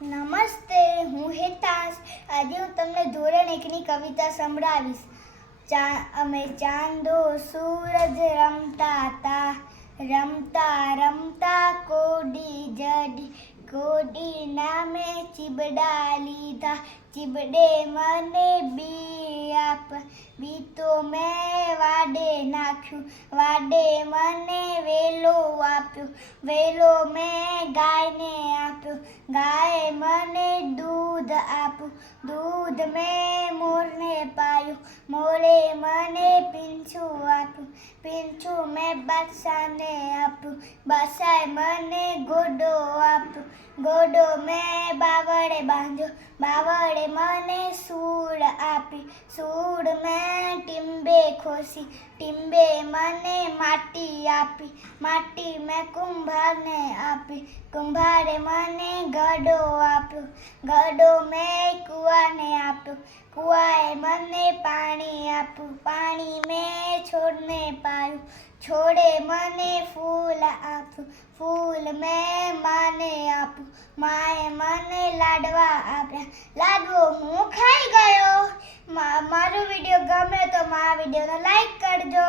નમસ્તે, હું હેતાંશ. આજે હું તમને ધોરણ 1ની કવિતા સંભળાવીશ. અમે ચાંદો સૂરજ રમતા હતા, રમતા રમતા કોડી જડી, કોડી નામે ચીબડા લીધા, ચીબડે મને બી આપ, બી તો મેં વાડે નાખ્યું, વાડે મને વેલો આપ્યો, વેલો મેં ગાયને આપ્યો, ગાય મને દૂધ આપ્યું, દૂધ મેં મોરને પાયું, મોરે મને પીંછું આપ્યું, પીંછું મેં બાદશાહને આપ્યું, બાદશાહે મને ઘોડો આપ્યો, ઘોડો મેં બાવળે બાંધ્યો, બાવળે મને સૂળ આપી, સૂળ મેં ટીંબે ખોસી, ટીંબે મને માટી આપી, માટી મેં કુંભારને આપી, કુંભારે મને ઘડો આપ્યો, ઘડો મેં કૂવાને આપ્યો, કૂવાએ મને પાણી આપ્યું, પાણી મેં છોડને પાયું, છોડે મને ફૂલ આપ્યું, ફૂલ મેં માને આપ્યું, માએ મને લાડવા આપ્યા, લાડવો હું ખાઈ ગયો. મારો વિડીયો ગમે તો મારા વિડીયોને લાઈક કરજો.